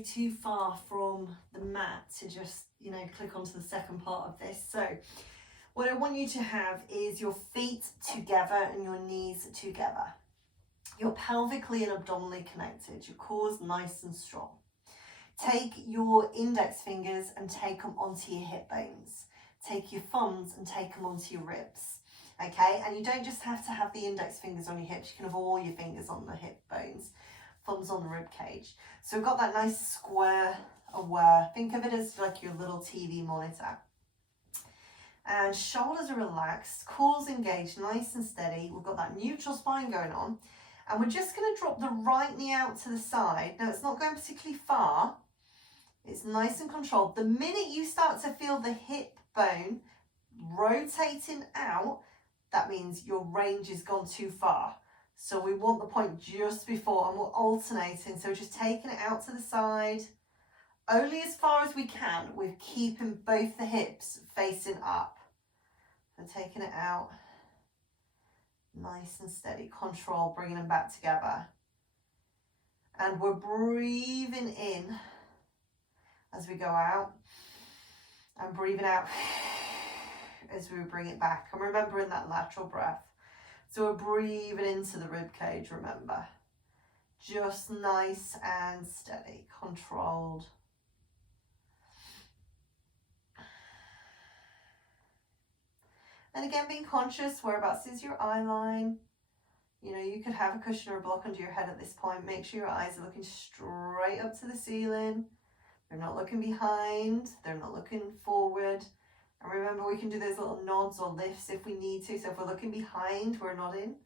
move too far from the mat to just, you know, click onto the second part of this. So what I want you to have is your feet together and your knees together. You're pelvically and abdominally connected. Your core's nice and strong. Take your index fingers and take them onto your hip bones. Take your thumbs and take them onto your ribs. Okay, and you don't just have to have the index fingers on your hips. You can have all your fingers on the hip bones, thumbs on the rib cage. So we've got that nice square aware. Think of it as like your little TV monitor. And shoulders are relaxed, core's engaged, nice and steady. We've got that neutral spine going on. And we're just going to drop the right knee out to the side. Now, it's not going particularly far. It's nice and controlled. The minute you start to feel the hip bone rotating out, that means your range has gone too far. So we want the point just before, and we're alternating. So we're just taking it out to the side, only as far as we can. We're keeping both the hips facing up. So taking it out, nice and steady, control, bringing them back together. And we're breathing in as we go out, and breathing out as we bring it back, and remembering that lateral breath. So we're breathing into the rib cage, remember. Just nice and steady, controlled. And again, being conscious, whereabouts is your eye line? You know, you could have a cushion or a block under your head at this point. Make sure your eyes are looking straight up to the ceiling. They're not looking behind. They're not looking forward. And remember, we can do those little nods or lifts if we need to. So if we're looking behind, we're nodding.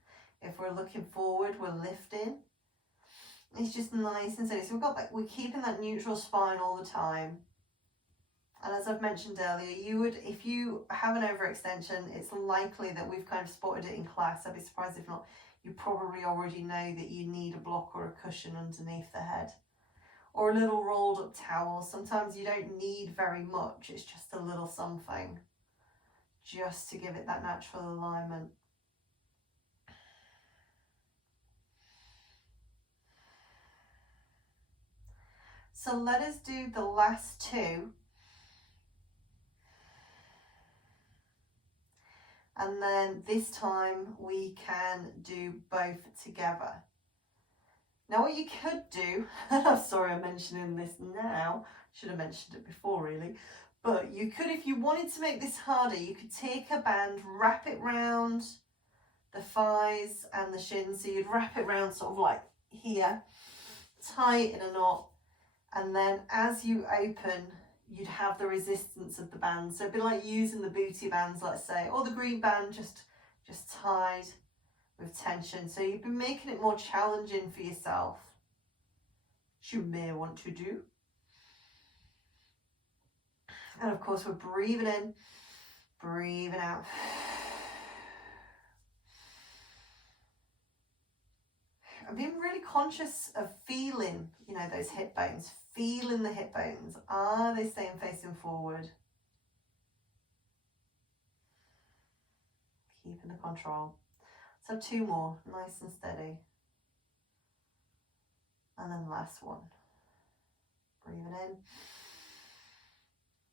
If we're looking forward, we're lifting. It's just nice and steady. So we're keeping that neutral spine all the time. And as I've mentioned earlier, if you have an overextension, it's likely that we've kind of spotted it in class. I'd be surprised if not. You probably already know that you need a block or a cushion underneath the head. Or a little rolled up towel. Sometimes you don't need very much. It's just a little something, just to give it that natural alignment. So let us do the last two. And then this time we can do both together. Now what you could do, I'm sorry I'm mentioning this now, should have mentioned it before really, but you could, if you wanted to make this harder, you could take a band, wrap it round the thighs and the shins, so you'd wrap it round sort of like here, tie it in a knot, and then as you open, you'd have the resistance of the band. So it'd be like using the booty bands, let's say, or the green band just tied with tension. So you've been making it more challenging for yourself, which you may want to do. And of course, we're breathing in, breathing out. I'm being really conscious of feeling, you know, those hip bones, feeling the hip bones. Are they staying facing forward? Keeping the control. So two more, nice and steady. And then last one. Breathing in.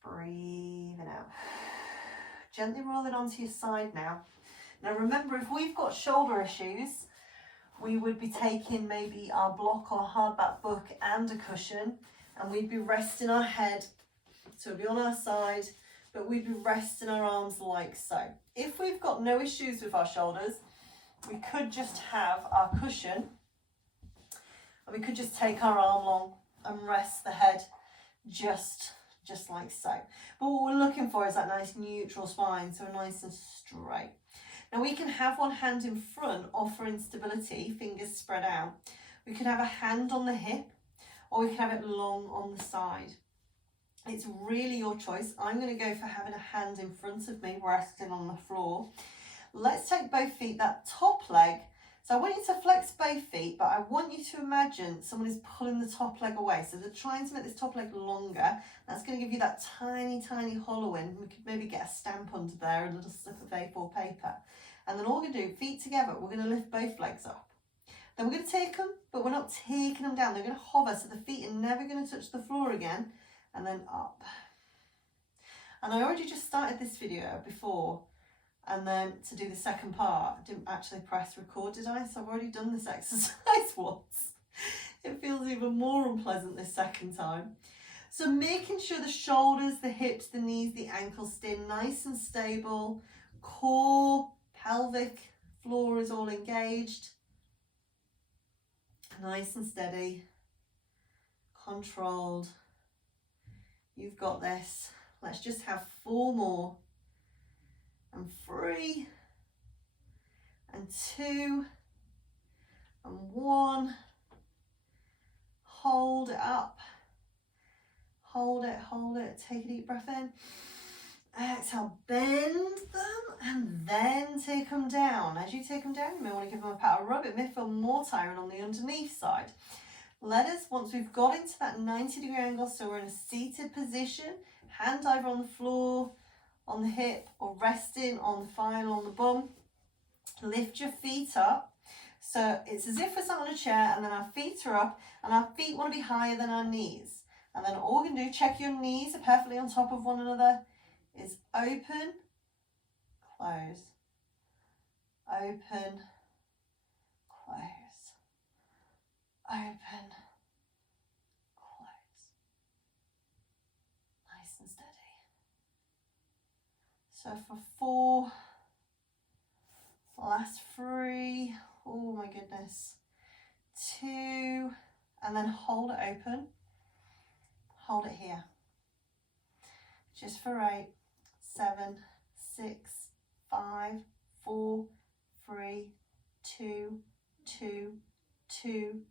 Breathing out. Gently roll it onto your side now. Now remember, if we've got shoulder issues, we would be taking maybe our block or hardback book and a cushion, and we'd be resting our head. So it'd be on our side, but we'd be resting our arms like so. If we've got no issues with our shoulders, we could just have our cushion, and we could just take our arm long and rest the head just like so. But what we're looking for is that nice neutral spine, so nice and straight. Now we can have one hand in front, offering stability, fingers spread out. We could have a hand on the hip, or we can have it long on the side. It's really your choice. I'm going to go for having a hand in front of me, resting on the floor. Let's take both feet, that top leg. So I want you to flex both feet, but I want you to imagine someone is pulling the top leg away. So they're trying to make this top leg longer. That's going to give you that tiny, tiny hollow in. We could maybe get a stamp under there, a little slip of A4 paper. And then all we're going to do, feet together, we're going to lift both legs up. Then we're going to take them, but we're not taking them down. They're going to hover, so the feet are never going to touch the floor again, and then up. And I already just started this video before, and then to do the second part, I didn't actually press record, did I? So I've already done this exercise once. It feels even more unpleasant this second time. So making sure the shoulders, the hips, the knees, the ankles stay nice and stable. Core, pelvic, floor is all engaged. Nice and steady. Controlled. You've got this. Let's just have 4 more. And 3. And 2. And 1. Hold it up. Hold it, take a deep breath in. Exhale, bend them and then take them down. As you take them down, you may want to give them a pat or rub. It may feel more tiring on the underneath side. Let us, once we've got into that 90-degree angle, so we're in a seated position, hand either on the floor, on the hip, or resting on the thigh or on the bum. Lift your feet up. So it's as if we're sat on a chair and then our feet are up and our feet want to be higher than our knees. And then all we can do, check your knees are perfectly on top of one another, is open, close, open, close, open, close. Nice and steady. So for 4, last 3, oh my goodness, 2, and then hold it open. Hold it here. Just for 8, 7, 6, 5, 4, 3, 2, 2, 2,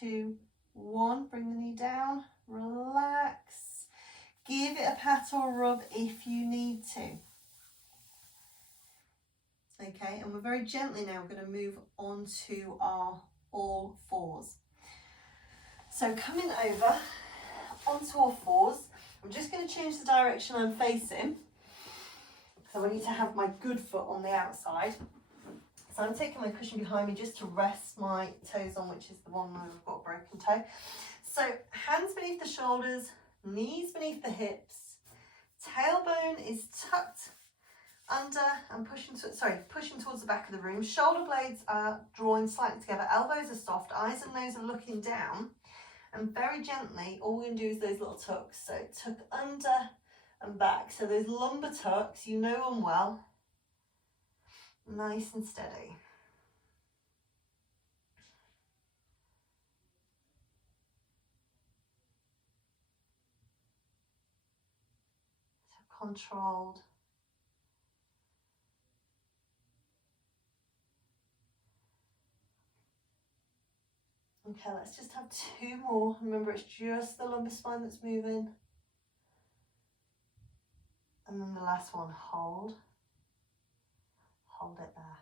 2, 1. Bring the knee down. Relax. Give it a pat or rub if you need to. Okay, and we're very gently now going to move on to our all 4s. So coming over onto all 4s, I'm just going to change the direction I'm facing. So I need to have my good foot on the outside. So I'm taking my cushion behind me just to rest my toes on, which is the one where I've got a broken toe. So hands beneath the shoulders, knees beneath the hips, tailbone is tucked under and pushing towards the back of the room. Shoulder blades are drawing slightly together, elbows are soft, eyes and nose are looking down. And very gently, all we're going to do is those little tucks. So tuck under and back. So those lumbar tucks, you know them well. Nice and steady. So controlled. Okay, let's just have 2 more. Remember, it's just the lumbar spine that's moving. And then the last one, hold. Hold it there.